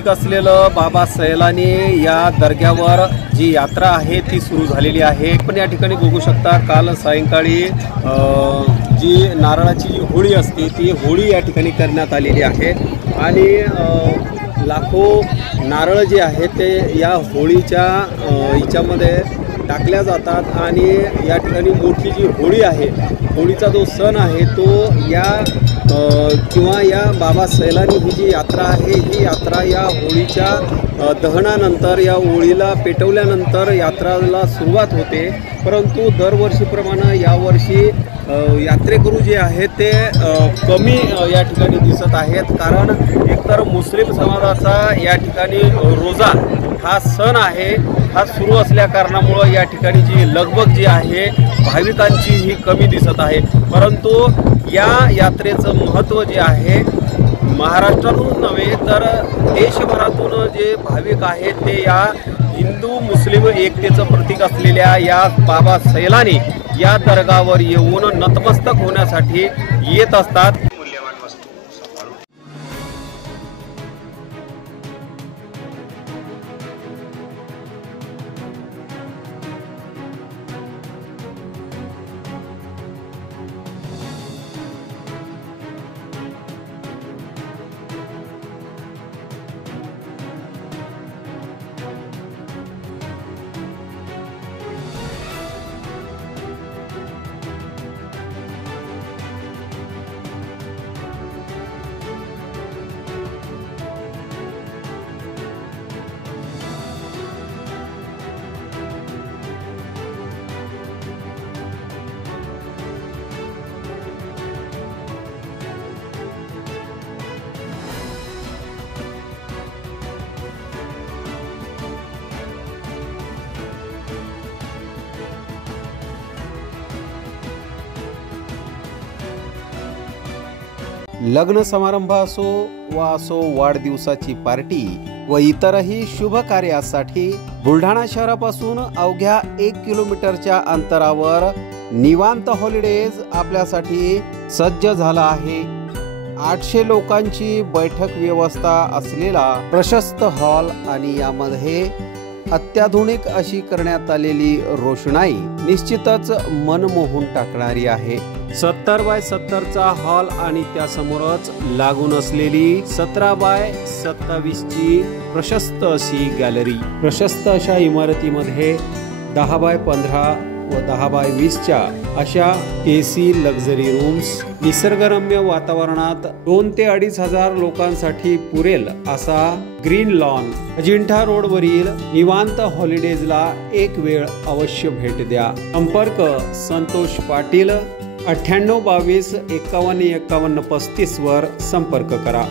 प्रतीक असलेलं बाबा सैलानी या दर्ग्यावर जी यात्रा आहे ती सुरू झालेली आहे। पण या ठिकाणी बघू शकता काल सायंकाळी जी नारळाची जी होळी असते ती होळी या ठिकाणी करण्यात आलेली आहे आणि लाखो नारळ जे आहेत ते या होळीच्या हिच्यामध्ये टाकल्या जातात आणि या ठिकाणी मोठी जी होळी आहे, होळीचा जो सण आहे तो या किंवा या बाबा सैलानी ही जी यात्रा आहे ही यात्रा या होळीच्या दहनानंतर या होळीला पेटवल्यानंतर यात्राला सुरुवात होते। परंतु दरवर्षीप्रमाणे यावर्षी यात्रेकरू जे आहेत ते कमी या ठिकाणी दिसत आहेत, कारण एकतर मुस्लिम समाजाचा या ठिकाणी रोजा हा सण आहे हा सुरू असल्या कारणामुळे या ठिकाणी जी लगबग जी आहे भाविकांची ही कमी दिसत आहे। परंतु या यात्रेचं महत्त्व जे आहे महाराष्ट्रातून नव्हे तर देशभरातून जे भाविक आहेत ते या हिंदू मुस्लिम एकतेचं प्रतीक असलेल्या या बाबा सैलानी या दर्गावर येऊन नतमस्तक होण्यासाठी येत असतात। लग्न समारंभ असो वाढदिवसाची पार्टी व इतरही शुभ कार्यासाठी बुलढाणा शहरापासून अवघ्या 1 किलोमीटरच्या अंतरावर निवांत हॉलिडेज आपल्यासाठी सज्ज झाला आहे। 800 लोकांची बैठक व्यवस्था असलेला प्रशस्त हॉल आणि यामध्ये अत्याधुनिक अशी करण्यात आलेली रोषणाई निश्चितच मन मोहून टाकणारी आहे। 70 बाय 70 चा हॉल आणि त्यासमोरच लागून असलेली 17 बाय 27 ची प्रशस्त अशी गॅलरी। प्रशस्त अशा इमारतीमध्ये 10 बाय 15 व 10 बाय 20 च्या अशा AC लक्झरी रूम्स, निसर्गरम्य वातावरणात 2 ते 2.5 हजार लोकांसाठी पुरेल असा ग्रीन लॉन। अजिंठा रोड वरील निवांत हॉलिडेजला एक वेळ अवश्य भेट द्या। संपर्क संतोष पाटील 98 22 51 51 35 वर संपर्क करा।